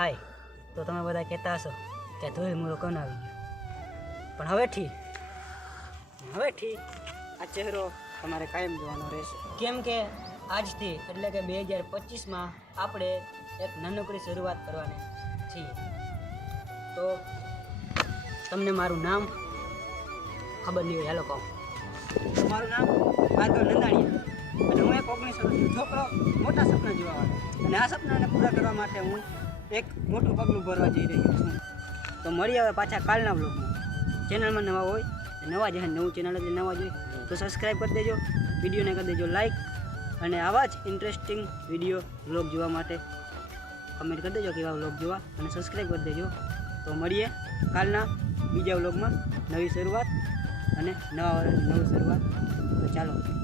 થાય તો તમે બધા કહેતા હશો કે ધોઈ મૂળો કોણ આવી ગયો, પણ હવેથી આ ચહેરો તમારે કાયમ જોવાનો રહેશે, કેમ કે આજથી એટલે કે 2025માં આપણે એક નાનકડી શરૂઆત કરવાની છીએ. તો તમને મારું નામ ખબર નહીં હોય, હાલો કહું. મારું નામ ભાર્ગવ નંદાણીયા અને હું એક 19 વર્ષનો છોકરો મોટા સપના જોવાવાળો, અને આ સપનાને પૂરા કરવા માટે હું એક મોટું પગલું ભરવા જઈ રહ્યો છું. તો મળીએ હવે પાછા કાલના બ્લોગમાં. ચેનલમાં નવા હોય નવા જ નવું ચેનલ એટલે નવા જોઈએ તો સબસ્ક્રાઈબ કરી દેજો, વિડીયોને કરી દેજો લાઈક, અને આવા જ ઇન્ટરેસ્ટિંગ વિડીયો બ્લોગ જોવા માટે કમેન્ટ કરી દેજો કેવા બ્લોગ જોવા, અને સબસ્ક્રાઈબ કરી દેજો. તો મળીએ કાલના બીજા બ્લોગમાં, નવી શરૂઆત અને નવા વર્ષની નવી શરૂઆત. તો ચાલો મળીએ.